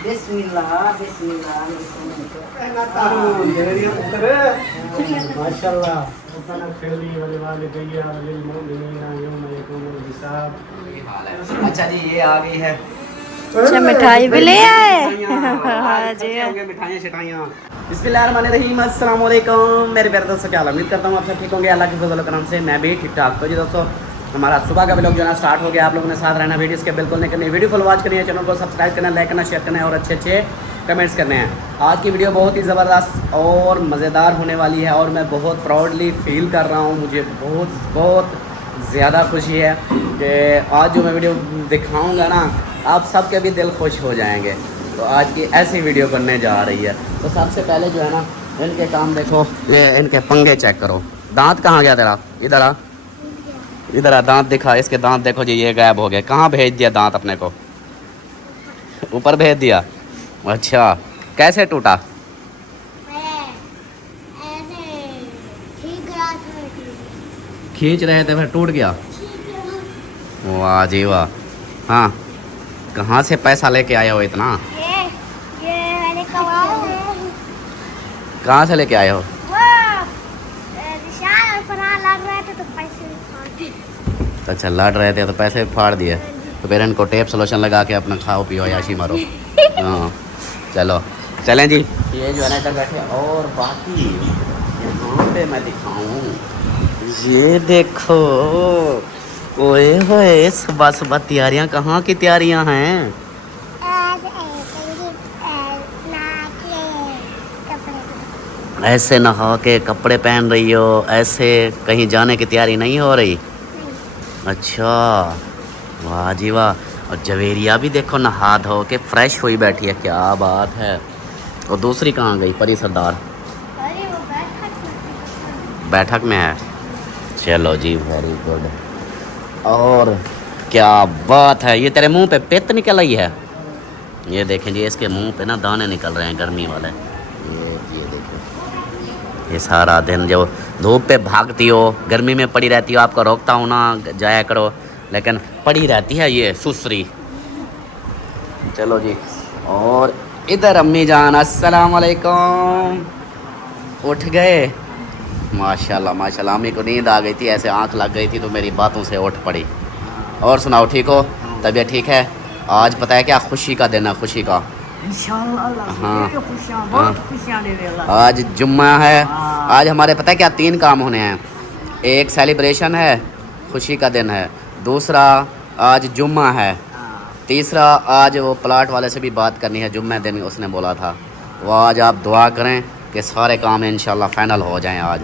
बिस्मिल्लाह बिस्मिल्लाह मेरे सोने को। माशाल्लाह रब्बना खैली वल वालिदैया वलिल मुमिनीना यौम यक़ूमुल हिसाब। अच्छा जी, ये आ गई है अच्छा मिठाई भी ले आए। हाँ जी, मिठाइयाँ शिठाइयाँ। बिस्मिल्लाहिर्रहमानिर्रहीम, अस्सलाम वालेकुम मेरे प्यारे दोस्तों, क्या हाल है? उम्मीद करता हूँ आप सब ठीक होंगे। अल्लाह के फजल करम से मैं भी ठीक ठाक। तो जी दोस्तों, हमारा सुबह का व्लॉग जो है ना स्टार्ट हो गया। आप लोगों ने साथ रहना, वीडियोस के बिल्कुल नहीं करनी, वीडियो फुल वॉच करनी है, चैनल को सब्सक्राइब करना, लाइक करना, शेयर करना है और अच्छे अच्छे कमेंट्स करने हैं। आज की वीडियो बहुत ही ज़बरदस्त और मज़ेदार होने वाली है और मैं बहुत प्राउडली फील कर रहा हूँ। मुझे बहुत बहुत ज़्यादा खुशी है कि आज जो मैं वीडियो दिखाऊँगा ना, आप सबके भी दिल खुश हो जाएंगे। तो आज की ऐसी वीडियो बनने जा रही है। तो सबसे पहले जो है ना, इनके काम देखो, ये इनके पंगे चेक करो। दांत कहाँ गया तेरा? इधर आ, इधर आ, दांत दिखा। इसके दांत देखो जी, ये गायब हो गए। कहाँ भेज दिया दांत अपने को? ऊपर भेज दिया। अच्छा, कैसे टूटा? खींच रहे थे फिर टूट गया। वाह जी वाह। हाँ, कहाँ से पैसा लेके आए हो इतना? ये मैंने कमाया है। कहाँ से लेके आए हो? निशान और फरहान लग रहे थे तो पैसे फाड़ दिए। अच्छा, लड़ रहे थे तो पैसे फाड़ दिए। तो फिर इनको टेप सोल्यूशन लगा के अपना खाओ पियो याशी मारो। हाँ चलो चलें जी। ये जो है ना इधर बैठे, और बाकी यहाँ पे मैं दिखाऊँ, ये देखो। ओए होए, सुबह सुबह तैयारियाँ, कहाँ की तैयारियाँ हैं? ऐसे नहा के कपड़े पहन रही हो? ऐसे कहीं जाने की तैयारी नहीं हो रही? अच्छा, वाह जी वाह। और जवेरिया भी देखो नहा धो के फ्रेश हुई बैठी है, क्या बात है। और दूसरी कहाँ गई परी सरदार? अरे वो बैठक में है। चलो जी, वेरी गुड। और क्या बात है, ये तेरे मुंह पे पित्त निकल आई है। ये देखें जी, इसके मुंह पे ना दाने निकल रहे हैं गर्मी वाले। ये देखो, ये सारा दिन जो धूप पे भागती हो, गर्मी में पड़ी रहती हो, आपको रोकता हूँ ना जाया करो, लेकिन पड़ी रहती है ये सुसरी। चलो जी। और इधर अम्मी जान, अस्सलाम वालेकुम। उठ गए? माशाल्लाह माशाल्लाह। अम्मी को नींद आ गई थी, ऐसे आंख लग गई थी तो मेरी बातों से उठ पड़ी। और सुनाओ, ठीक हो? तबीयत ठीक है? आज पता है क्या खुशी का दिन है? खुशी का इंशाअल्लाह अल्लाह से हाँ, ढेर खुशियाँ, हाँ। बहुत खुशियाँ दे दे अल्लाह। आज जुम्मा है। हाँ। आज हमारे पता है क्या 3 काम होने हैं। एक सेलिब्रेशन है, खुशी का दिन है। दूसरा, आज जुम्मा है। हाँ। तीसरा, आज वो प्लाट वाले से भी बात करनी है, जुम्मे दिन उसने बोला था। वो आज आप दुआ करें कि सारे काम इंशाल्लाह फाइनल हो जाएं आज।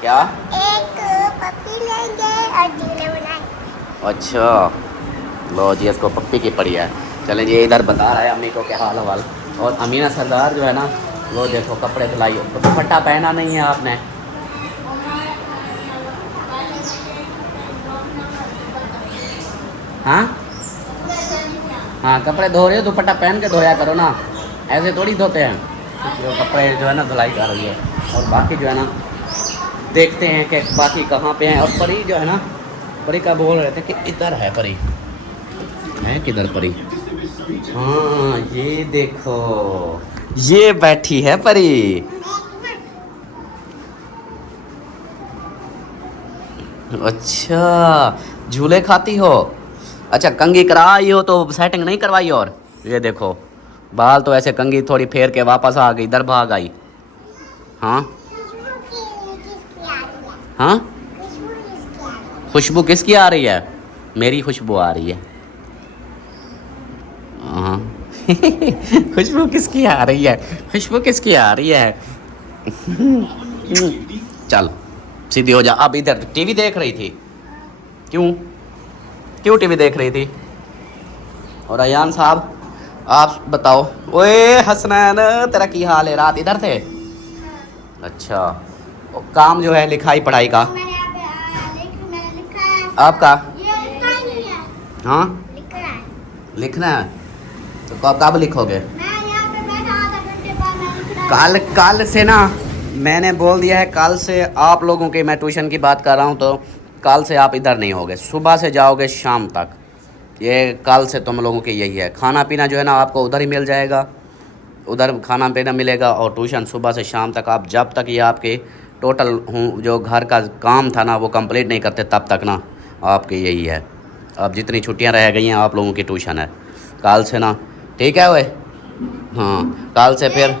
क्या? एक पप्पी लेंगे और झूले बनाएंगे। अच्छा, लो जी, इसको पप्पी की पड़ी है। चलें जी, इधर बता रहा है अम्मी को क्या हाल हवाल। और अमीना सरदार जो है ना, वो देखो कपड़े धुलाई, तो दुपट्टा पहना नहीं है आपने। हाँ हाँ, कपड़े धो रहे हो, दुपट्टा पहन के धोया करो ना, ऐसे थोड़ी धोते हैं। जो कपड़े जो है ना धुलाई कर रही है। और बाकी जो है ना, देखते हैं कि बाकी कहाँ पे हैं। और परी जो है ना, परी का बोल रहे थे कि इधर है परी। है किधर परी? हाँ, ये देखो, ये बैठी है परी। अच्छा, झूले खाती हो? अच्छा, कंघी कराई हो तो सेटिंग नहीं करवाई? और ये देखो, बाल तो ऐसे कंघी थोड़ी फेर के वापस आ गई, इधर भाग आई। हाँ हाँ, खुशबू किसकी आ रही है? मेरी खुशबू आ रही है। हाँ खुशबू किसकी आ रही है? खुशबू किसकी आ रही है? चल सीधी हो जा। अब इधर टीवी देख रही थी? क्यों क्यों टीवी देख रही थी? और अयान साहब, आप बताओ। ओए हसनैन, तेरा की हाल है? रात इधर थे? अच्छा, और काम जो है लिखाई पढ़ाई का आपका? हाँ, लिखना है तो कब लिखोगे? कल से ना, मैंने बोल दिया है कल से आप लोगों के, मैं ट्यूशन की बात कर रहा हूँ, तो कल से आप इधर नहीं होगे। सुबह से जाओगे शाम तक, ये कल से तुम लोगों के यही है। खाना पीना जो है ना आपको उधर ही मिल जाएगा, उधर खाना पीना मिलेगा। और ट्यूशन सुबह से शाम तक, आप जब तक ये आपके टोटल हूँ जो घर का काम था ना वो कंप्लीट नहीं करते तब तक ना आपके यही है। अब जितनी छुट्टियां रह गई हैं आप लोगों की ट्यूशन है कल से ना, ठीक है? वे हाँ कल से फिर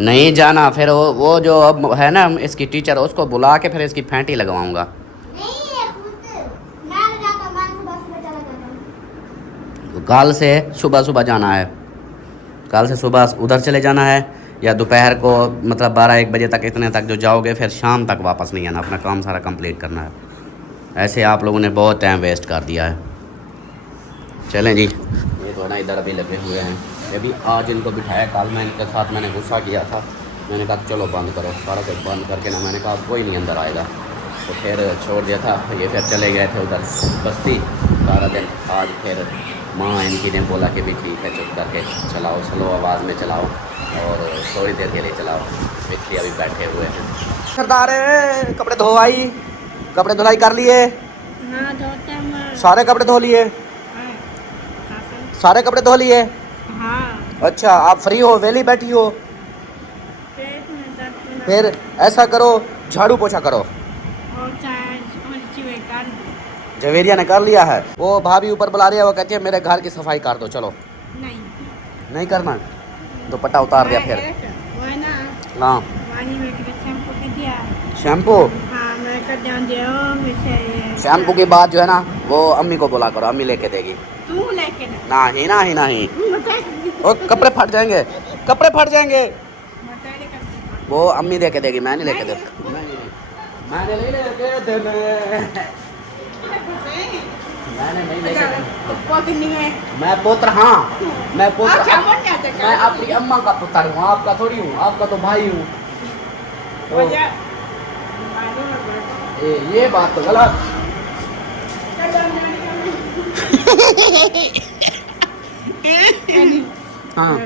नहीं जाना। फिर वो जो अब है ना इसकी टीचर, उसको बुला के फिर इसकी फेंटी लगवाऊंगा। कल से सुबह सुबह जाना है, कल से सुबह उधर चले जाना है या दोपहर को मतलब 12-1 बजे तक, इतने तक जो जाओगे फिर शाम तक वापस नहीं आना, अपना काम सारा कंप्लीट करना है। ऐसे आप लोगों ने बहुत टाइम वेस्ट कर दिया है। चलें जी, ये तो ना इधर अभी लगे हुए हैं। अभी आज इनको बिठाया, कल मैं इनके साथ मैंने गुस्सा किया था, मैंने कहा चलो बंद करो सारा कुछ बंद करके ना, मैंने कहा कोई नहीं अंदर आएगा, तो फिर छोड़ दिया था। ये फिर चले गए थे उधर बस्ती सारा दिन। आज फिर माँ इनकी ने बोला कि भी ठीक है चुप करके चलाओ, स्लो आवाज़ में चलाओ और थोड़ी देर के लिए चलाओ, इसलिए अभी बैठे हुए हैं। सरदार कपड़े धो आई, कपड़े धुलाई कर लिए? सारे कपड़े धो लिए? सारे कपड़े धो लिए? अच्छा, आप फ्री हो, वेली बैठी हो? फिर ऐसा करो, झाड़ू पोछा करो। जवेरिया ने कर लिया है। वो भाभी ऊपर बुला रही है, वो कहती है मेरे घर की सफाई कर दो। चलो नहीं करना, दुपट्टा उतार दिया फिर। हाँ शैम्पू, शैम्पू की बात जो है ना वो अम्मी को बुला करो, अम्मी लेके देगी। तू लेके नहीं नहीं नहीं, वो कपड़े फट जाएंगे, कपड़े फट जाएंगे। वो अम्मी लेके देगी, मैं नहीं लेके देता। मैंने नहीं लेके देने, मैंने नहीं लेके। मैं पुत्र, हाँ मैं पुत्र, मैं अपनी अम्मा का पुत्र हूँ, आपका थोड़ी हूँ, आपका तो भाई हूँ। तो ये बात तो गलत। हाँ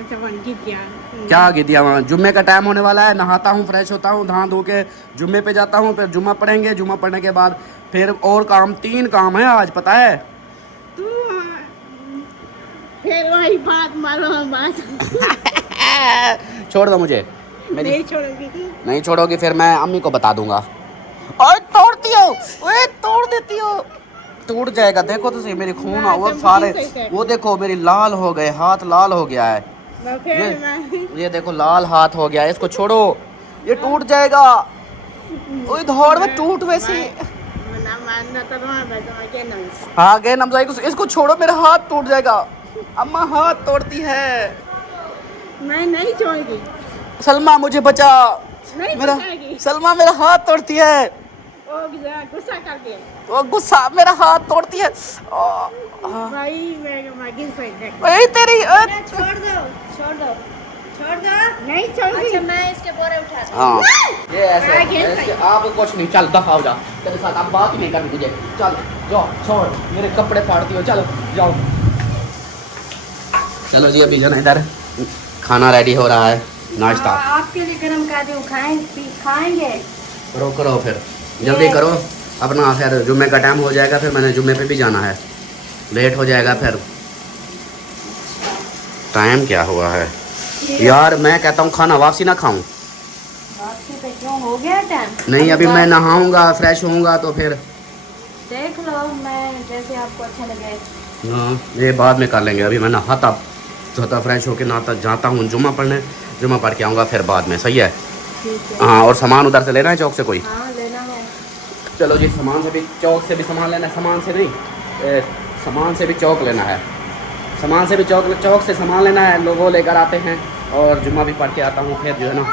क्या गिद्दिया, जुम्मे का टाइम होने वाला है, नहाता हूँ, फ्रेश होता हूँ, नहा धो के जुम्मे पे जाता हूँ, फिर जुम्मा पढ़ेंगे, जुम्मा पढ़ने के बाद फिर और काम, 3 काम है आज, पता है? फिर वही बात मारो बात। छोड़ दो मुझे, नहीं छोड़ोगी? नहीं छोड़ोगी फिर मैं अम्मी को बता दूंगा। और तोड़ती हो, ओए तोड़ देती हो, टूट जाएगा। देखो तो सही मेरी खून वो सारे, वो देखो मेरी लाल हो गए, हाथ लाल हो गया है। ये देखो लाल हाथ हो गया है, इसको छोड़ो, ये टूट जाएगा। ओए धौड़ में टूट वैसे। हाँ गए नमजाई, इसको छोड़ो, मेरा हाथ टूट जाएगा। अम्मा हाथ तोड़ती है। मैं नहीं छोड़ूंगी। सलमा मुझे बचा, मेरा सलमा मेरा हाथ तोड़ती है। गुस्सा कर दिया, वो गुस्सा मेरा हाथ तोड़ती है। भाई ओए तेरी छोड़ दो, छोड़ दो, छोड़ दो। नहीं छोड़ूंगी। अच्छा मैं इसके बोरे उठा। हाँ ये ऐसे आप कुछ नहीं, चल दफा हो जा, तेरे साथ अब बात ही नहीं करनी तुझे। चल जाओ, छोड़, मेरे कपड़े फाड़ती हो, चलो जाओ। चलो जी अभी जो ना इधर खाना रेडी हो रहा है, नाश्ता आपके लिए गरम कर दूं, खाएंगे? करो करो फिर जल्दी करो अपना, फिर जुम्मे का टाइम हो जाएगा, फिर मैंने जुम्मे पे भी जाना है, लेट हो जाएगा फिर। टाइम क्या हुआ है यार? मैं कहता हूँ खाना वापसी ना खाऊं। वापसी पे क्यों, हो गया टाइम? नहीं अभी मैं नहाऊंगा, फ्रेश होऊंगा तो फिर देख लो, मैं जैसे आपको अच्छा लगे। हाँ ये बाद में कर लेंगे, अभी मैं नहाता धोता फ्रेश होके नहाता जाता हूँ जुम्मा पढ़ने, जुम्मा पढ़ के आऊँगा फिर बाद में, सही है? हाँ और सामान उधर से लेना है चौक से कोई? हाँ लेना है। चलो जी सामान से भी, चौक से भी सामान लेना है, सामान से नहीं सामान से भी चौक लेना है, सामान से भी चौक से सामान लेना है, लोगों लेकर आते हैं और जुम्मा भी पढ़ के आता हूँ। फिर जो है ना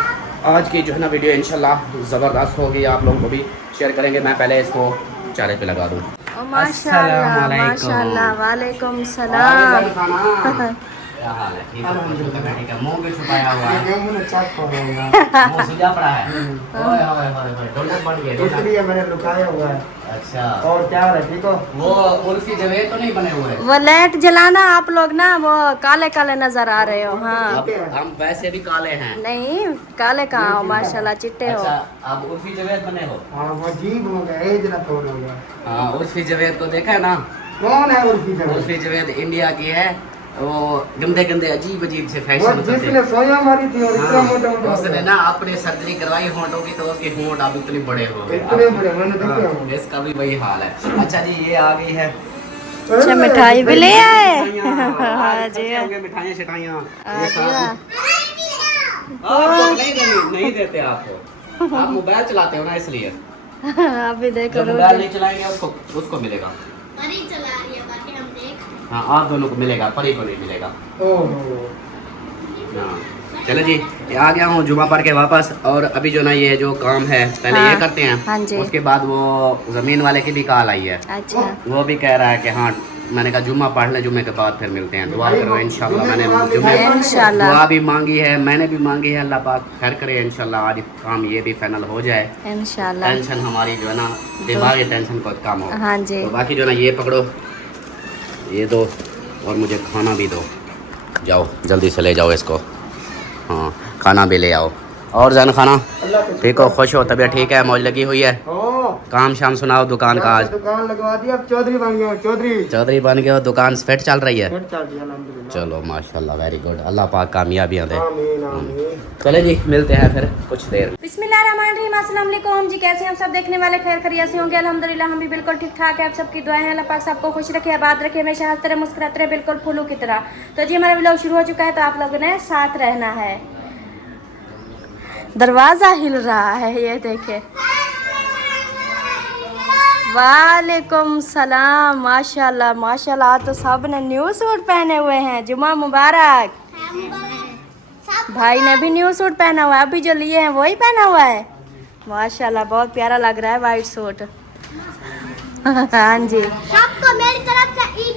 आज की जो है ना वीडियो इंशाल्लाह ज़बरदस्त होगी, आप लोगों को भी शेयर करेंगे। मैं पहले इसको चारे पे लगा दूँ। माशाल्लाह माशाल्लाह, वालेकुम सलाम। क्या हाल है? ठीक है, मुंह में छुपाया हुआ है, मुंह सीधा पड़ा है। ओए ओए ओए डोनट बन गए, इसलिए मैंने लुकाया हुआ है। अच्छा और क्या है, ठीक हो? वो कुल्फी जवेद तो नहीं बने हुए? वो लाइट जलाना, आप लोग ना वो काले काले नजर आ रहे हो। हाँ अब हम वैसे भी काले हैं। नहीं काले कहाँ हो, माशाल्लाह चिट्टे हो। अच्छा आप उर्फी जवेद बने हो? हाँ वो अजीब हो गया, एज ना थोड़ा हो गया। हाँ उर्फी जवेद को देखा है ना, कौन है उर्फी जावेद? उर्फी जावेद इंडिया की है। वो गंदे गंदे अजीब अजीब से फैशन जिसने सोया मारी थी और इतना मोटा मोटा उसने ना अपने सर्जरी करवाई होंठों की तो उसके होंठ अब इतने बड़े हो गए। इतने बड़े मैंने देखा हूं। इसका भी वही हाल है। अच्छा जी ये आ गई है अच्छा मिठाई भी ले आए। हाँ जी मिठाइयाँ शिठाइयाँ नहीं देते आपको। आप मोबाइल चलाते हो ना इसलिए। अभी देखो जब मोबाइल नहीं चलाएंगे उसको मिलेगा। परी चला रही है बाकी हम देख। हाँ आप दोनों को मिलेगा, परी को नहीं मिलेगा। ओहो हाँ चलो जी ये आ गया हूँ जुमा पढ़ के वापस। और अभी जो ना ये जो काम है पहले हाँ, ये करते हैं। हाँ जी। उसके बाद वो ज़मीन वाले की भी कॉल आई है। अच्छा वो भी कह रहा है कि हाँ मैंने कहा जुम्मा पढ़ ले, जुम्मे के बाद फिर मिलते हैं। दुआ करो इंशाल्लाह। मैंने जुम्मे इंशाल्लाह दुआ भी मांगी है, मैंने भी मांगी है। अल्लाह पाक खैर करे इंशाल्लाह आज काम ये भी फाइनल हो जाए। इंशाल्लाह। टेंशन हमारी जो है ना दिमागी टेंशन को कम हो। हाँ जी तो बाकी जो ना ये पकड़ो, ये दो और मुझे खाना भी दो। जाओ जल्दी से ले जाओ इसको। हाँ खाना भी ले आओ। और जान खाना ठीक हो, खुश हो, तबीयत ठीक है, मौज लगी हुई है? काम शाम सुनाओ दुकान का। आज दुकान लगवा दी, अब चौधरी बन गया। चौधरी बन गए हो, दुकान फिट चल रही है? फिट चल रही है अल्हम्दुलिल्लाह। चलो माशाल्लाह वेरी गुड। अल्लाह पाक कामयाबियाँ दे। आमीन आमीन। चले जी मिलते हैं फिर कुछ देर। बिस्मिल्लाहिर्रहमानिर्रहीम। अस्सलाम वालेकुम जी। कैसे हैं हम सब देखने वाले? खैर खैरियत से होंगे अल्हम्दुलिल्लाह। हम भी बिल्कुल ठीक ठाक है। आप सबकी दुआएं हैं। अल्लाह पाक सबको खुश रखे, आबाद रखे, हमेशा हंसते रहे, मुस्कुराते रहे, बिल्कुल फूलों की तरह। तो जी हमारा व्लॉग शुरू हो चुका है, तो आप लोगों ने साथ रहना है। दरवाजा हिल रहा है, ये देखे। वालेकुम सलाम। माशाल्लाह माशाल्लाह। तो सब ने न्यू सूट पहने हुए हैं। जुमा मुबारक। भाई ने भी न्यू सूट पहना हुआ है। अभी जो लिए हैं वही पहना हुआ है। माशाल्लाह बहुत प्यारा लग रहा है वाइट सूट। हाँ जी सबको मेरी तरफ से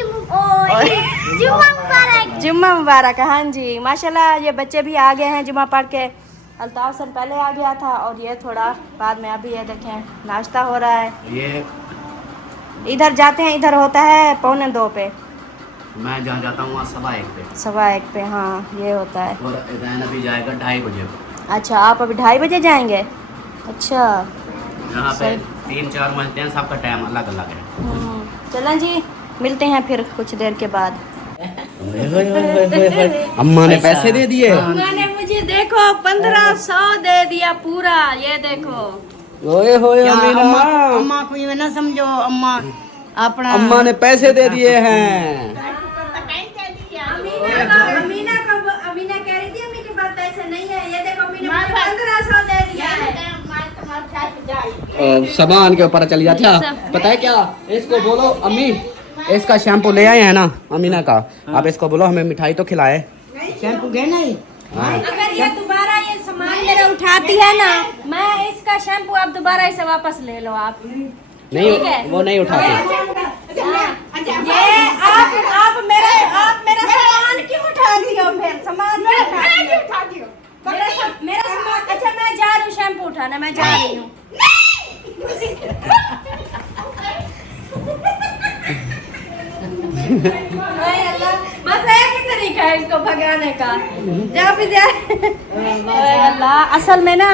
जुम्मा मुबारक। जुम्मा मुबारक। हाँ जी माशाल्लाह। ये बच्चे भी आ गए हैं जुमा पढ़ के। अल्ताफ सर पहले आ गया था और ये थोड़ा बाद में। अभी ये देखें नाश्ता हो रहा है। ये इधर जाते हैं, इधर होता है 1:45 पे। मैं जहाँ जाता हूँ वहाँ 1:15 पे। 1:15 पे हाँ ये होता है। और जैन अभी जाएगा 2:30 बजे। अच्छा आप अभी 2:30 बजे जाएंगे? अच्छा यहाँ पे 3-4 मजते हैं, सबका टाइम अलग अलग है। चलें जी मिलते हैं फिर कुछ देर के बाद। अम्मा ने पैसे दे दिए। अम्मा ने मुझे देखो 1500 दे दिया पूरा। ये देखो ओए होए अमीना, अम्मा को ये ना समझो, अम्मा अपना अम्मा ने पैसे दे दिए हैं। अमीना कह रही थी अम्मी के पास पैसे नहीं है। ये देखो अम्मी ने मुझे 1500 दे दिया है। सामान के ऊपर चली जाती है। पता है क्या, इसको बोलो अम्मी इसका शैम्पू ले आए हैं ना अमीना का। आप इसको बोलो हमें मिठाई तो खिलाए। शैम्पू गए नहीं। अगर ये दोबारा ये सामान मेरा उठाती है ना, मैं इसका शैम्पू आप दोबारा इसे वापस ले लो। आप नहीं ठीक है? वो नहीं उठाती। ये आप मेरा सामान क्यों उठाती हो? फिर सामान क्यों उठाती हो? मेरा सामान। अच्छा मैं जा रही हूँ शैम्पू उठाना, मैं जा रही हूँ। बस एक ही तरीका है इसको भगाने का। जा भी जा। अल्लाह असल में ना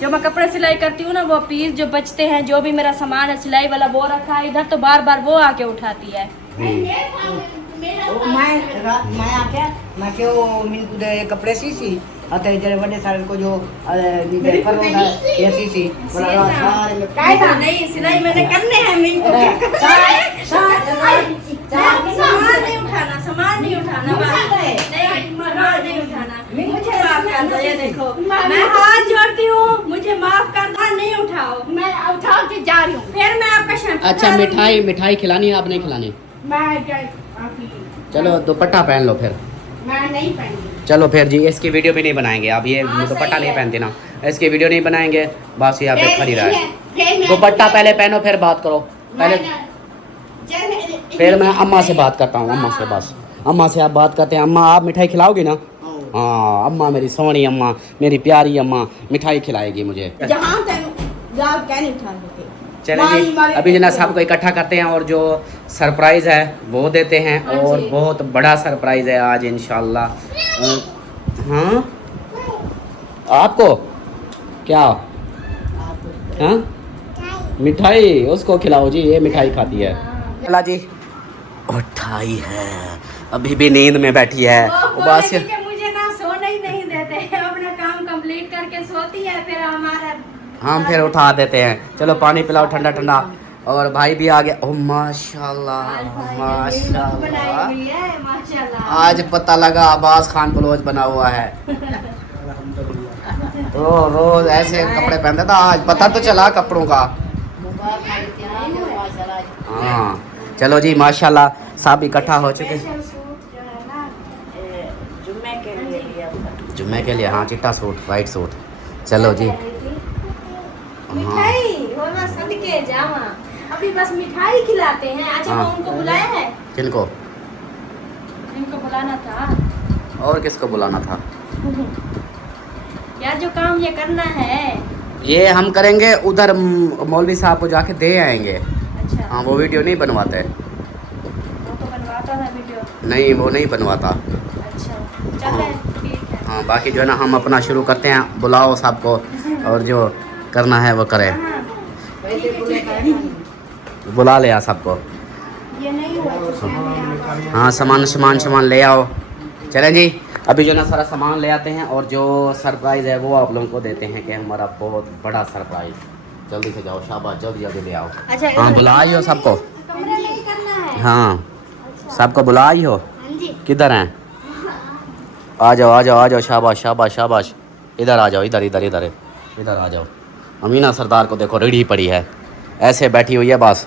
जो मैं कपड़े सिलाई करती हूँ ना, वो पीस जो बचते हैं, जो भी मेरा सामान है सिलाई वाला वो रखा है इधर, तो बार बार वो आके उठाती है। मैं आके मैं क्यों मिनको दे कपड़े सी अते जरे बड़े सारे को जो पर होता है ये सी बोला सारे कायदा नहीं सिलाई मैंने करने हैं। मिनको सामान नहीं उठाना, सामान नहीं उठाना, सामान नहीं उठाना। मुझे माफ कर दो। ये देखो मैं हाथ जोड़ती हूँ, मुझे माफ कर दो। नहीं उठाओ, मैं उठा के जा रही हूँ। फिर मैं आपका शैम्पू। अच्छा मिठाई खिलानी है? आप नहीं खिलानी? चलो दुपट्टा पहन लो फिर। मैं नहीं पहनूंगी। चलो फिर जी इसकी वीडियो भी नहीं बनाएंगे। आप ये दुपट्टा नहीं पहनते ना, इसकी वीडियो नहीं बनाएंगे। बस यहाँ पे खड़ी रहा है। दुपट्टा पहले पहनो फिर बात करो। पहले फिर मैं अम्मा से बात करता हूँ। अम्मा से आप बात करते हैं। अम्मा आप मिठाई खिलाओगी ना? हाँ अम्मा मेरी सोनी अम्मा, मेरी प्यारी अम्मा मिठाई खिलाएगी मुझे। जहां तक गाल क्या नहीं उठा देते। चलिए जी अभी जना सबको इकट्ठा करते हैं और जो सरप्राइज़ है वो देते हैं। और बहुत बड़ा सरप्राइज़ है आज इंशाल्लाह। हाँ आपको क्या? हाँ मिठाई उसको खिलाओ जी, ये मिठाई खाती है। अल्लाह जी उठाई है, अभी भी नींद में बैठी है। वो बस बोलेगी कि मुझे ना सोने ही नहीं देते हैं, अपना काम कंप्लीट करके सोती है, फिर हमारा हम फिर उठा देते हैं। चलो पानी पिलाओ ठंडा ठंडा। और भाई भी आ गया। ओह माशाल्लाह माशाल्लाह, बनाई हुई है माशाल्लाह। आज पता लगा अब्बास खान बलोच बना हुआ है। रोज ऐसे कपड़े पहनता था, आज पता तो चला कपड़ों का। हाँ चलो जी माशाल्लाह, सब इकट्ठा हो चुके। स्पेशल सूट जो है ना जुम्मे के लिए लिया था। जुम्मे के लिए, हाँ चिट्टा सूट वाइट सूट। चलो जी मिठाई वो ना सदके जावा, अभी बस मिठाई खिलाते हैं। अच्छा हाँ। वो उनको बुलाया है, किनको? इनको बुलाना था। और किसको बुलाना था? यार जो काम ये करना है। ये हम करेंगे उधर, मौलवी साहब को जाके दे आएंगे। अच्छा हाँ वो वीडियो नहीं बनवाते। वो तो बनवाता है वीडियो। नहीं वो नहीं बनवाता। अच्छा चले ठीक है। हाँ बाकी जो है ना हम अपना शुरू करते हैं। बुलाओ सबको और जो करना है वो करें। हाँ, वैसे पूरे बुला ले आ सबको। ये नहीं हुआ तो हाँ सामान ले आओ। चलें जी, अभी जो ना सारा सामान ले आते हैं और जो सरप्राइज़ है वो आप लोगों को देते हैं कि हमारा बहुत बड़ा सरप्राइज़। जल्दी से जाओ, शाबाश, जल्दी जल्दी ले आओ। अच्छा हाँ बुलाइयो सबको। कमरे में ही करना है। हाँ सबको बुलाइयो। हाँ जी। किधर हैं? आ जाओ आ जाओ आ जाओ, शाबाश शाबाश शाबाश। इधर आ जाओ, इधर इधर इधर इधर आ जाओ। अमीना सरदार को देखो रेडी पड़ी है, ऐसे बैठी हुई है बस।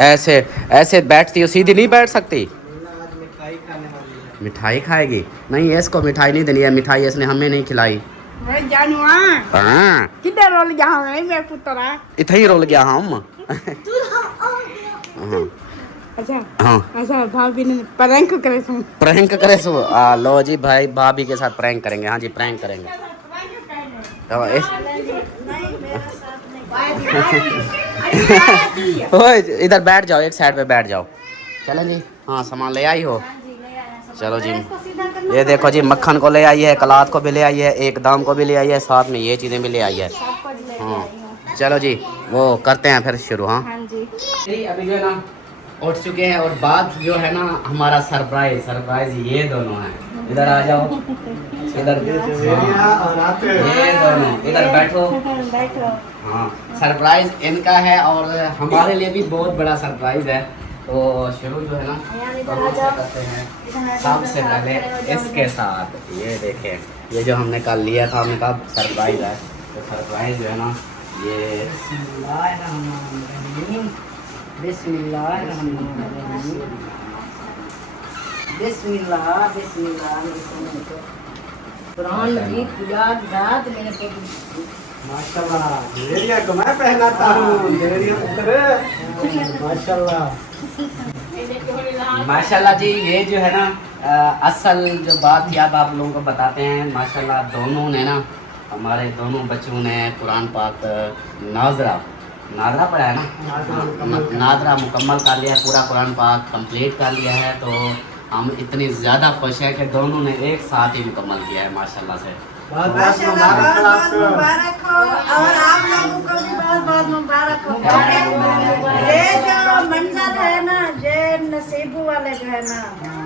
ऐसे ऐसे बैठती हो, सीधी नहीं बैठ सकती। आज मिठाई खाने वाली है। मिठाई खाएगी? नहीं इसको मिठाई नहीं देनी है, मिठाई इसने हमें नहीं खिलाई। मैं जानू हां हाँ किधर रोल गया है मैं पुत्रा। इतना ही रोल गया हम। हाँ अच्छा हाँ अच्छा भाभी ने प्रैंक करे तुम। प्रैंक करे सो। लो जी भाई भाभी के साथ प्रैंक करेंगे। हाँ जी प्रैंक करेंगे। तो ओए इधर बैठ जाओ, एक साइड पे बैठ जाओ। चलें जी। हाँ सामान ले आई हो? चलो जी, ये देखो जी मक्खन को ले आई है, कलात को भी ले आई है, एक दाम को भी ले आई है, साथ में ये चीज़ें भी ले आई है। हाँ चलो जी वो करते हैं फिर शुरू। हाँ जी अभी जो है ना उठ चुके हैं और बात जो है ना हमारा सरप्राइज ये दोनों हैं। इधर आ जाओ, इधर जवेरिया और आते ये दोनों इधर बैठो। हाँ सरप्राइज इनका है और हमारे लिए भी बहुत बड़ा सरप्राइज है। तो शुरू जो है ना हम इससे करते हैं सबसे पहले इसके साथ। ये देखें, ये जो हमने कल लिया था, हमने कहा सरप्राइज है, तो सरप्राइज जो है ना ये बिस्मिल्लाह बिस्मिल्लाह कुरान की पूजा रात मैंने पढ़ी। माशाल्लाह जवेरिया को मैं पहनाता हूँ। जवेरिया पुत्र माशाल्लाह। माशाल्लाह जी। ये जो है ना असल जो बात थी अब आप लोगों को बताते हैं। माशाल्लाह दोनों ने ना, हमारे दोनों बच्चों ने कुरान पाक नादरा पढ़ा है ना, नादरा मुकम्मल कर लिया, पूरा कुरान पाक कंप्लीट कर लिया है। तो हम इतनी ज़्यादा खुश हैं कि दोनों ने एक साथ ही मुकम्मल किया है माशाल्लाह से। बहुत बहुत मुबारक हो और आप लोगों को भी बहुत बहुत मुबारक हो। ये जो मंजर है ना, ये नसीबू वाले जो है ना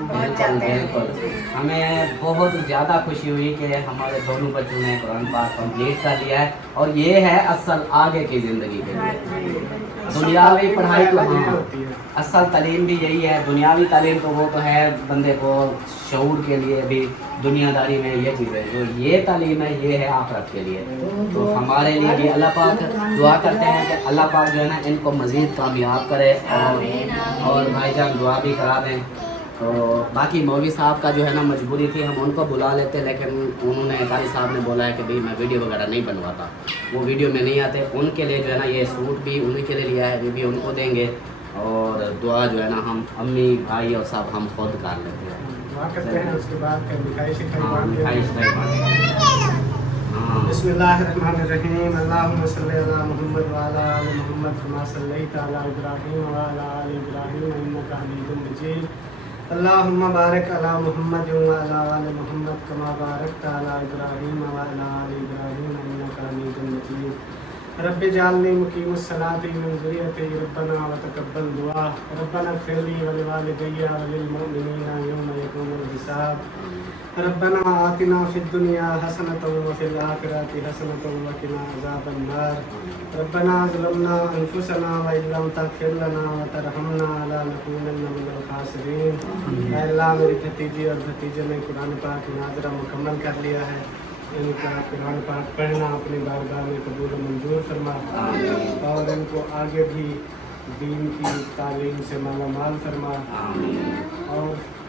बहुत जल्दी। बिल्कुल हमें बहुत ज़्यादा खुशी हुई कि हमारे दोनों बच्चों ने कुरान पाक कंप्लीट कर लिया है और ये है असल आगे की ज़िंदगी के लिए। दुनियावी पढ़ाई तो हाँ असल तालीम भी यही है। दुनियावी तालीम तो वो तो है बंदे को शऊर के लिए भी, दुनियादारी में ये चीज़ है। जो ये तालीम है ये है आखिरत के लिए। तो हमारे लिए भी अल्लाह पाक दुआ करते हैं कि अल्लाह पाक जो है ना इनको मज़ीद कामयाब करे और भाईजान दुआ भी करा दें। तो बाकी मौलवी साहब का जो है ना मजबूरी थी, हम उनको बुला लेते, लेकिन उन्होंने कारी साहब ने बोला है कि भाई मैं वीडियो वगैरह नहीं बनवाता, वो वीडियो में नहीं आते। उनके लिए जो है ना ये सूट भी उन्हीं के लिए लिया है, ये भी उनको देंगे। और दुआ जो है ना हम अम्मी भाई और सब हम खुद कर लेते हैं। दुआ करते हैं, उसके बाद फिर मिठाई शिठाई हाँ बांट मिठाई देते हैं। शिठाई बांटेंगे। हाँ बिस्मिल्लाहिर्रहमानिर्रहीम। अल्लाहुम्मा सल्ली अला मुहम्मद व अला आलि मुहम्मद कमा सल्लैता अला इब्राहीम व अला आलि इब्राहीम इन्नका हमीदुम मजीद। अल्लाहुम्मा बारिक अला मुहम्मद व अला आलि मुहम्मद कमा बारकता अला इब्राहीम व अला आलि इब्राहीम इन्नका हमीदुम मजीद। रब्बि जालनी मुकीमुस सलाती मिन ज़ुर्रियती रब्बना व तक़ब्बल दुआ रब्बना इग़फ़िर ली व लिवालिदैया व लिल मुअमिनीना यौम यक़ूमुल हिसाब रब्बना आतिना फ़िद दुनिया हसनतन व फ़िल आखिरति हसनतन व क़िना अज़ाबन नार रब्बना ज़लमना अनफुसना व इल्लम तग़फ़िर लना व तरहमना लनकूनन्ना मिनल ख़ासिरीन। ऐ अल्लाह, मेरी भतीजी और भतीजे ने कुरान पाक की नाज़रा मुकम्मल कर लिया है, इनका कुरान पाक पढ़ना अपनी बारगाह में कबूल और मंजूर फरमा और इनको आगे भी दीन की तालीम से माला माल फरमा। और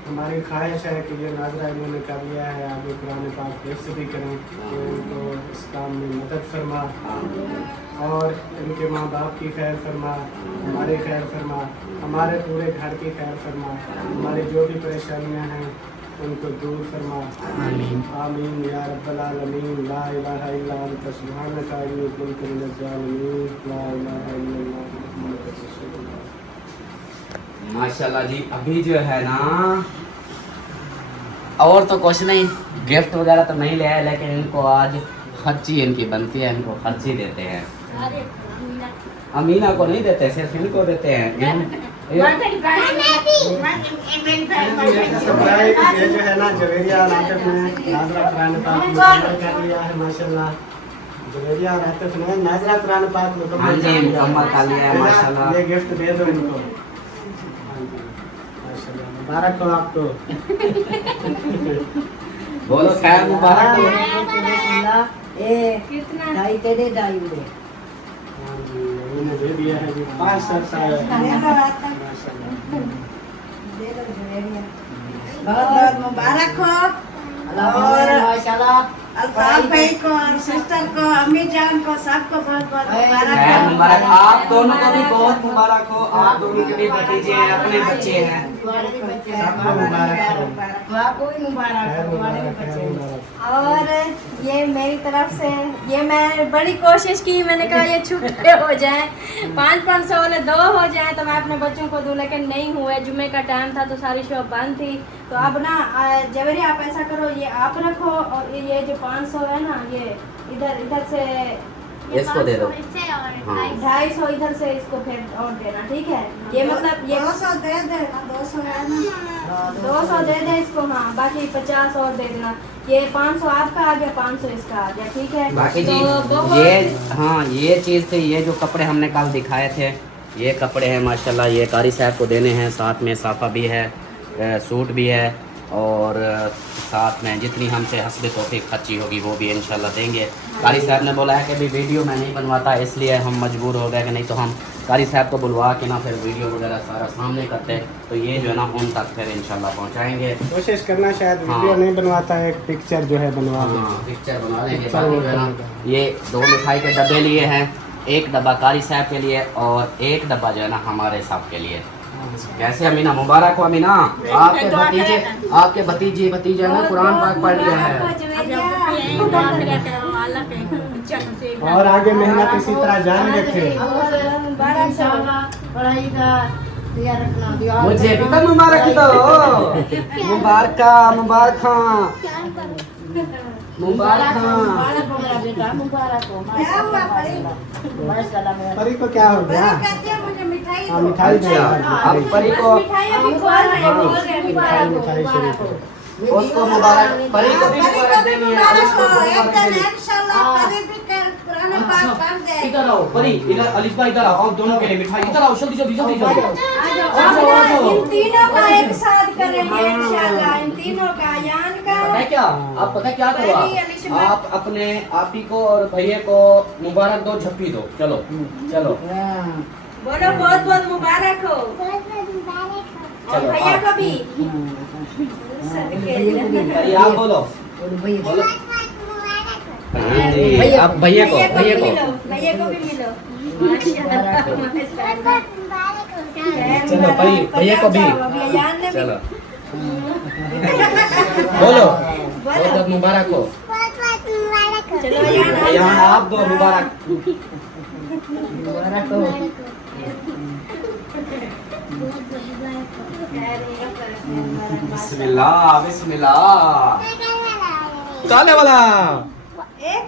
हमारी ख्वाहिश है कि ये नाज़रा इन्होंने कर लिया है, आगे कुरान पाक हिफ्ज़ भी करें, तो इनको इस काम में मदद फरमा और इनके माँ बाप की खैर फरमा, हमारी खैर फरमा, हमारे पूरे घर की खैर फरमा, हमारी जो भी परेशानियाँ हैं उनको दूर फरमा। आमीन आमीन या रब्बल आलमीन। ला इलाहा इल्ला अंता सुब्हानका इन्नी कुन्तु मिनज़ ज़ालिमीन। ला इलाहा इल्लल्लाह मुहम्मदुर रसूलुल्लाह। माशाल्लाह जी। अभी जो है ना, और तो कुछ नहीं, गिफ्ट वगैरह तो नहीं ले आए, लेकिन इनको आज खर्ची इनकी बनती है, इनको खर्ची देते हैं। अमीना को नहीं देते, सिर्फ इनको देते हैं। ये जो है ना जवेरिया और आतिफ ने नाज़रा कुरान पाक मुकम्मल कर लिया है माशाल्लाह। जवेरिया और आतिफ ने नाज़रा कुरान पाक मुकम्मल कर लिया है माशाल्लाह। ये गिफ्ट दे दो इनको। माशाल्लाह, मुबारक हो आपको। बोलो खैर मुबारक हो। कितना ढाई तेरे ढाई उड़े दे दिया है जी 500 बहुत बहुत मुबारक हो। और अल्ताफ भाई को और सिस्टर को, अम्मी जान को, सबको बहुत बहुत मुबारक खैर हो। मुबारक। आप दोनों को भी बहुत मुबारक हो। आप दोनों के भी भतीजे हैं, अपने बच्चे हैं। सबको मुबारक हो। आपको भी मुबारक हो, तुम्हारे भी बच्चे हैं। और ये मेरी तरफ से, ये मैं बड़ी कोशिश की, मैंने कहा ये छुट्टे हो जाएं, 500 वाले 2 हो जाएं तो मैं अपने बच्चों को दूं, लेकिन नहीं हुए। जुम्मे का टाइम था तो सारी शॉप बंद थी। तो अब ना जवेरी आप ऐसा करो, ये आप रखो और ये जो 500 है ना, ये इधर से इसको दे दो। 250 इधर से इसको फिर और देना, ठीक है? ये मतलब ये 200 दे देना, 200 है ना। 200 दे दे इसको, हाँ, बाकी 50 और दे देना। ये 500 आपका आ गया, 500 इसका आ गया, ठीक है? बाकी जी तो ये, हाँ, ये चीज़ थी। ये जो कपड़े हमने कल दिखाए थे, ये कपड़े हैं माशाल्लाह। ये कारी साहब को देने हैं, साथ में साफ़ा भी है, सूट भी है, और साथ में जितनी हमसे हस्बे तौफीक खर्ची होगी वो भी इंशाल्लाह देंगे। कारी साहब ने बोला है कि अभी वीडियो मैं नहीं बनवाता, इसलिए हम मजबूर हो गए कि नहीं तो हम कारी साहब को बुलवा के ना फिर वीडियो वगैरह सारा सामने करते। तो ये जो है ना उन तक फिर इंशाल्लाह पहुँचाएँगे। कोशिश करना, शायद वीडियो नहीं बनवाता है, एक पिक्चर जो है बनवा दो। हाँ, पिक्चर बना लेंगे। बाकी जो है ना, ये 2 मिठाई के डब्बे लिए हैं, एक डब्बा कारी साहब के लिए और एक डब्बा जो है ना हमारे साहब के लिए। कैसे अमीना, मुबारक हो अमीना। आपके भतीजे ने कुरान पाक पढ़ लिया है। और आगे मेहनत इसी तरह जारी रखे। पढ़ाई का दिया रखना, दिया मुझे भी तो मुबारक दो। मुबारक मुबारक मुबारक। मुबारक हो मेरा बेटा, मुबारक हो। क्या हुआ परी? माशाल्लाह मेरा परी को क्या हो गया? कहती है मुझे मिठाई हाँ, मिठाई दे। अब परी को, मिठाई अभी खोल रहे हैं, बोल रहे हैं मिठाई मुबारक हो। मिठाई शुरू। उसको मुबारक, परी को भी मुबारक देनी है, और उसको एक मुबारक दिन देनी है। इंशाल्लाह परी भी कर कुरान पाक पढ़ जाए। इधर आओ परी, इधर अलिशबा इधर आओ, और दोनों के लिए मिठाई इधर आओ, जल्दी जल्दी जल्दी जल्दी। इन तीनों का एक साथ करेंगे इंशाल्लाह, इन तीनों का, यान का। पता है क्या, आप पता है क्या करो, परी, अलिशबा। आप अपने आपी को और भैया को मुबारक दो, झप्पी दो। चलो चलो बोलो बहुत बहुत मुबारक हो। और चलो, भैया आप। को भी परी आप बोलो, बोलो। हाँ जी, आप भैया को भैया को भी मिलो। चलो परी, भैया को भी। यान ने भी चलो बोलो, बहुत बहुत मुबारक हो। चलो यान यहाँ आप दो मुबारक। मुबारक हो। बिस्मिल्लाह बिस्मिल्लाह। काले वाला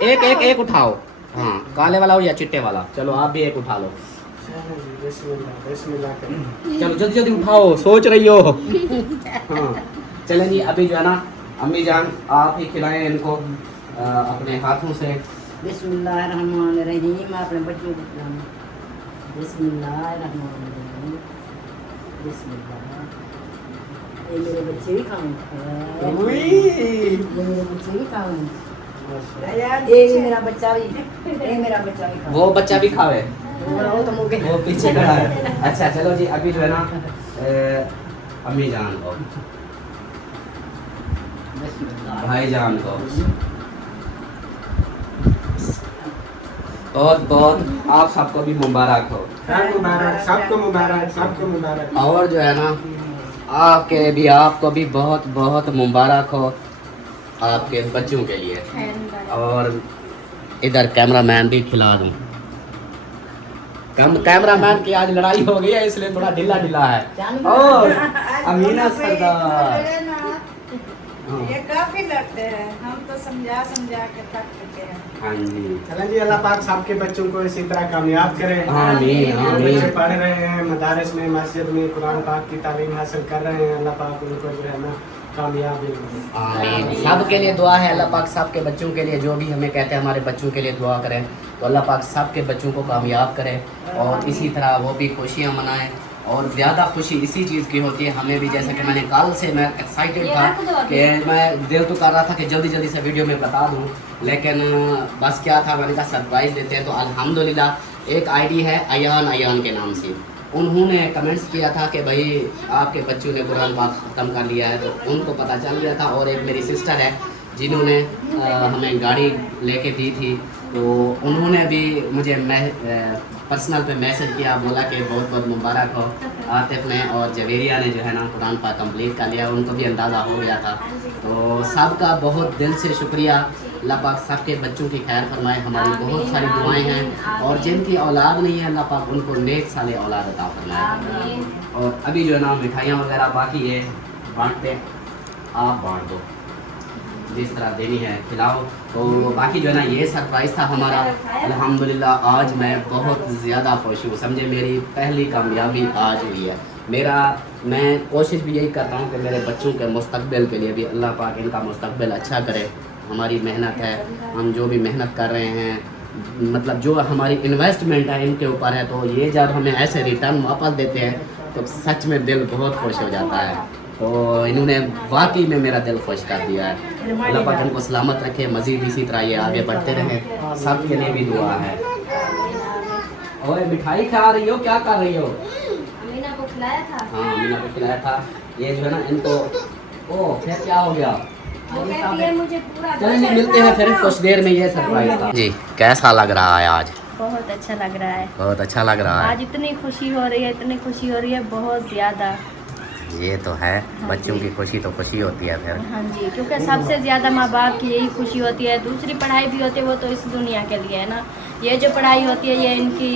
एक एक एक उठाओ। हाँ, काले वाला हो या चिट्टे वाला। चलो आप भी एक उठा लो। बिस्मिल्लाह बिस्मिल्लाह करें। चलो जल्दी जल्दी उठाओ, सोच रही हो। हाँ चलें जी, अभी जो है ना अम्मी जान आप ही खिलाएं इनको अपने हाथों से। बिस्मिल्लाहिर्रहमानिर्रहीम। अपने बच्चों को खिलाना। बिस्मिल्लाहिर्रहमानिर्रहीम। बिस्मिल्लाह। ये मेरे बच्चे भी खाएंगे। ये मेरे बच्चे भी खाएंगे। ये मेरा बच्चा भी खाएगा। वो बच्चा भी खावे, वो तो मुझे वो पीछे खड़ा है। अच्छा चलो जी, अभी जो है ना अम्मी जान को, भाई जान को बहुत बहुत आप सबको भी मुबारक हो। मुबारक, सबको मुबारक, सबको मुबारक। और जो है ना आपको भी बहुत बहुत मुबारक हो आपके बच्चों के लिए। और इधर कैमरामैन भी खिला दूं। कैमरामैन की आज लड़ाई हो गई है इसलिए थोड़ा ढीला ढीला है। और अमीना सरदार, ये काफी लड़ते हैं, हम तो समझा समझा के थक चुके हैं। हाँ जी, चलें जी, अल्लाह पाक सबके बच्चों को इसी तरह कामयाब करे। आमीन जो आमीन। बच्चे पढ़ रहे हैं मदारस में, मस्जिद में, कुरान पाक की तालीम हासिल कर रहे हैं, अल्लाह पाक उनको जो है ना कामयाबी दे। आमीन। सबके लिए दुआ है, अल्लाह पाक सबके बच्चों के लिए, जो भी हमें कहते हैं हमारे बच्चों के लिए दुआ करें, तो अल्लाह पाक सबके बच्चों को कामयाब करे और इसी तरह वो भी खुशियाँ मनाएं। और ज़्यादा खुशी इसी चीज़ की होती है हमें भी, जैसे कि मैंने कल से मैं एक्साइटेड था कि मैं दिल तो कर रहा था कि जल्दी जल्दी से वीडियो में बता दूं, लेकिन बस क्या था, मैंने कहा सरप्राइज़ देते हैं। तो अल्हम्दुलिल्लाह एक आईडी है अयान के नाम से, उन्होंने कमेंट्स किया था कि भाई आपके बच्चों ने कुरान पाक ख़त्म कर लिया है, तो उनको पता चल गया था। और एक मेरी सिस्टर है जिन्होंने हमें गाड़ी लेके दी थी, तो उन्होंने भी मुझे पर्सनल पे मैसेज किया, बोला कि बहुत बहुत मुबारक हो आतिफ ने और जवेरिया ने जो है ना कुरान पाक कंप्लीट कर लिया, उनको भी अंदाज़ा हो गया था। तो सबका बहुत दिल से शुक्रिया। अल्लाह पाक सबके बच्चों की खैर फरमाए। हमारी बहुत सारी दुआएं हैं और जिनकी औलाद नहीं है अल्लाह पाक उनको नेक साले औलाद अता फरमाए। और अभी जो है ना मिठाइयाँ वगैरह बाकी है, बांटते, आप बांट दो जिस तरह देनी है, खिलाओ। तो बाकी जो है ना ये सरप्राइज़ था हमारा। अल्हम्दुलिल्लाह आज मैं बहुत ज़्यादा खुश हूँ, समझे मेरी पहली कामयाबी आज हुई है। मैं कोशिश भी यही करता हूँ कि मेरे बच्चों के मुस्तकबिल के लिए भी अल्लाह पाक इनका मुस्तकबिल अच्छा करे। हमारी मेहनत है, हम जो भी मेहनत कर रहे हैं, मतलब जो हमारी इन्वेस्टमेंट है इनके ऊपर है, तो ये जब हमें ऐसे रिटर्न वापस देते हैं तो सच में दिल बहुत खुश हो जाता है। तो इन्होंने वाकई में मेरा दिल खुश कर दिया है। अल्लाह पाक इनको सलामत रखे, मज़ीद इसी तरह ये आगे बढ़ते रहें, सब के लिए भी दुआ है। और मिठाई खा रही हो, क्या कर रही हो? अमीना को खिलाया था। हाँ अमीना को खिलाया था। ये जो है ना इनको, ओ फिर क्या हो गया? वो कहती है मुझे पूरा चलिए मिलते हैं फिर कुछ देर में। ये सरप्राइज था जी। कैसा लग रहा है आज? बहुत अच्छा लग रहा है। बहुत अच्छा लग रहा है। आज इतनी खुशी हो रही है, इतनी खुशी हो रही है, बहुत ज़्यादा। ये तो है, बच्चों की खुशी तो खुशी होती है फिर। हाँ जी, क्योंकि सबसे ज़्यादा माँ बाप की यही खुशी होती है। दूसरी पढ़ाई भी होती है वो तो इस दुनिया के लिए है ना, ये जो पढ़ाई होती है ये इनकी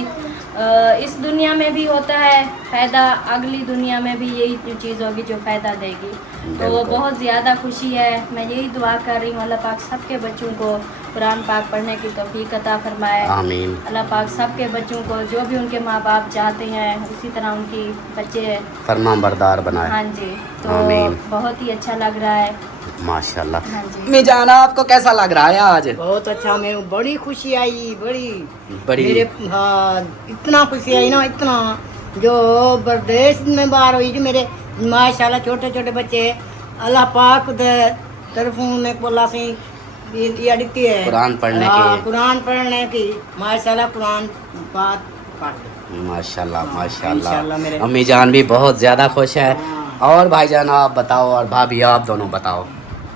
इस दुनिया में भी होता है फ़ायदा, अगली दुनिया में भी यही चीज़ होगी जो फ़ायदा देगी। तो वो बहुत ज़्यादा खुशी है। मैं यही दुआ कर रही हूँ अल्लाह पाक सबके बच्चों को कुरान पाक पढ़ने की तौफीक अता फरमाए। आमीन। अल्लाह पाक सबके बच्चों को जो भी उनके माँ बाप चाहते हैं उसी तरह उनकी बच्चे फरमा बरदार बनाए। हाँ जी, तो आमीन। बहुत ही अच्छा लग रहा है। माशाल्लाह। हाँ जी, मैं जाना आपको कैसा लग रहा है आज? बहुत अच्छा, मैं बड़ी खुशी आई, बड़ी मेरे हाँ इतना खुशी आई ना, इतना जो प्रदेश में बाहर हुई जो मेरे माशाल्लाह छोटे छोटे बच्चे अल्लाह पाक दे तरफों ने बोला सी ये दिखती है कुरान पढ़ने हाँ, की। कुरान पढ़ने की माशाल्लाह कुरान बात पढ़ माशाल्लाह इंशाल्लाह माशाल्लाह। मेरे। अम्मी जान भी बहुत ज़्यादा खुश है। हाँ। और भाईजान आप बताओ और भाभी आप दोनों बताओ।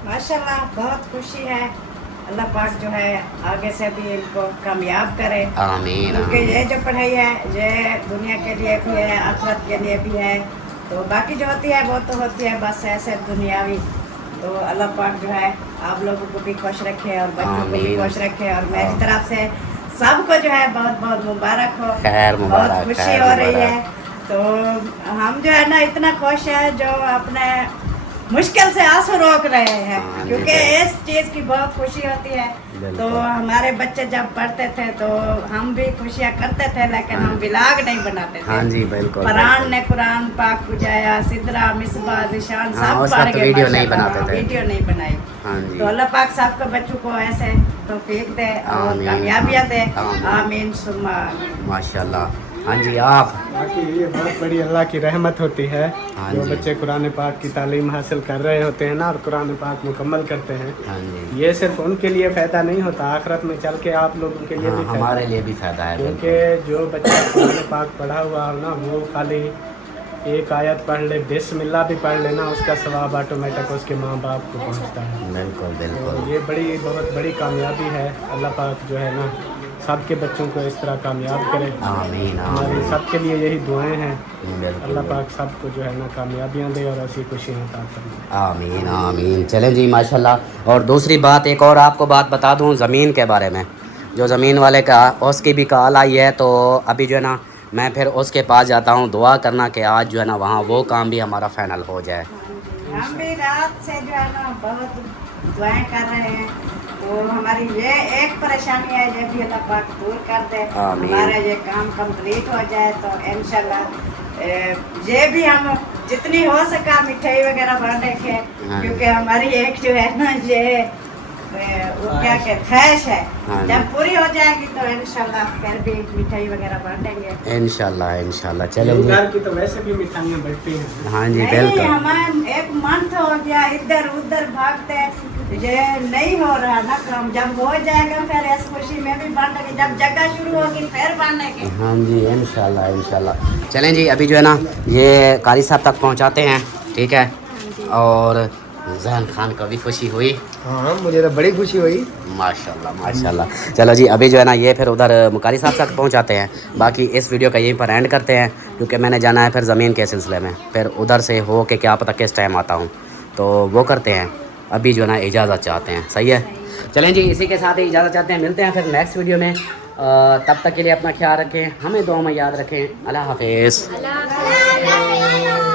माशाल्लाह बहुत खुशी है। अल्लाह पाक जो है आगे से भी इनको कामयाब करे। आमीन क्योंकि आमीन। ये जो पढ़ाई है ये दुनिया के लिए भी है, आखिरत के लिए भी है। तो बाकी जो होती है वो तो होती है बस ऐसे दुनियावी। तो अल्लाह पाक जो है आप लोगों को भी खुश रखे और बच्चों को भी आमीन। खुश रखे। और मेरी तरफ से सबको जो है बहुत बहुत मुबारक हो। खैर मुबारक, बहुत खुशी खैर हो रही मुबारक। है। तो हम जो है ना इतना खुश है जो अपने मुश्किल से आंसू रोक रहे हैं, हाँ, क्योंकि नहीं इस चीज़ की बहुत खुशी होती है। बिल्कुल। तो हमारे बच्चे जब पढ़ते थे तो हम भी खुशियाँ करते थे, लेकिन हम व्लॉग नहीं बनाते थे। हाँ जी बिल्कुल। फरहान ने कुरान पाक पुजाया, सिद्रा, मिसबा, जिशान हाँ, सब उस पढ़ वक्त गए वीडियो नहीं माशाल्लाह। बनाते थे। वीडियो नहीं बनाई। हाँ जी। तो अल्लाह पाक सबके बच्चों को ऐसे तौफीक दे और आमीन, कामयाबियाँ दे। आमीन। आमीन सुम्मा आमीन। माशाल्लाह। हाँ जी आप। बाकी ये बहुत बड़ी अल्लाह की रहमत होती है, हाँ जो जी। बच्चे कुरान पाक की तालीम हासिल कर रहे होते हैं ना और कुरान पाक मुकम्मल करते हैं। हाँ जी। ये सिर्फ उनके लिए फ़ायदा नहीं होता, आखिरत में चल के आप लोगों के लिए हाँ, भी फ़ायदा हमारे है। लिए भी फ़ायदा है क्योंकि बिल्कुल। जो बच्चा कुरान पाक पढ़ा हुआ हो ना, वो खाली एक आयत पढ़ ले, बिस्मिल्लाह भी पढ़ लेना, उसका सवाब ऑटोमेटिक उसके माँ बाप को पहुँचता है। बिल्कुल तो बिल्कुल। ये बहुत बड़ी कामयाबी है। अल्लाह पाक जो है ना सबके बच्चों को इस तरह कामयाब करे। आमीन हमारी आमीन। सबके लिए यही दुआएं हैं। बिल्कुल अल्लाह पाक सबको जो है ना कामयाबियाँ दे और ऐसी खुशियाँ अता फरमाए। आमीन आमीन। चलें जी माशाल्लाह। और दूसरी बात, एक और आपको बात बता दूं ज़मीन के बारे में। जो ज़मीन वाले का उसकी भी कॉल आई है, तो अभी जो है ना मैं फिर उसके पास जाता हूँ। दुआ करना कि आज जो है ना वहाँ वो काम भी हमारा फ़ाइनल हो जाए। हम भी रात से जो है ना बहुत दुआएं कर रहे हैं। तो हमारी ये एक परेशानी है, ये भी अल्लाह पाक दूर कर दे, आमीन। हमारा ये काम कंप्लीट हो जाए। तो इंशाल्लाह ये भी हम जितनी हो सका मिठाई वगैरह बांटेंगे, हाँ। क्योंकि हमारी एक जो है ना ये वो क्या कहते ख्वाहिश है, हाँ। जब पूरी हो जाएगी तो इंशाल्लाह फिर भी मिठाई वगैरह बांटेंगे। इंशाल्लाह इंशाल्लाह। चलें जी। घर की तो वैसे भी मिठाइयाँ बढ़ती हैं। हाँ जी नहीं, बिल्कुल। हमारा एक मंथ हो गया इधर उधर भागते, ये नहीं हो रहा ना काम। जब हो जाएगा फिर इस खुशी में भी बांटेंगे, जब जगह शुरू होगी फिर बांटेंगे। हाँ जी इंशाल्लाह इंशाल्लाह। चलें जी, अभी जो है ना ये कारी साहब तक पहुंचाते हैं, ठीक है। और जहन खान को भी खुशी हुई। हाँ, मुझे तो बड़ी खुशी हुई। माशाल्लाह माशाल्लाह। चलो जी, अभी जो है ना ये फिर उधर मुकारी साहब तक पहुंचाते हैं। बाकी इस वीडियो का यहीं पर एंड करते हैं, क्योंकि मैंने जाना है फिर ज़मीन के सिलसिले में। फिर उधर से हो के क्या पता किस टाइम आता हूँ, तो वो करते हैं। अभी जो है ना इजाज़त चाहते हैं, सही है। चलें जी, इसी के साथ ही इजाज़त चाहते हैं। मिलते हैं फिर नेक्स्ट वीडियो में। तब तक के लिए अपना ख्याल रखें, हमें दुआ में याद रखें। अल्लाह हाफिज़। अल्लाह हाफ़िज़।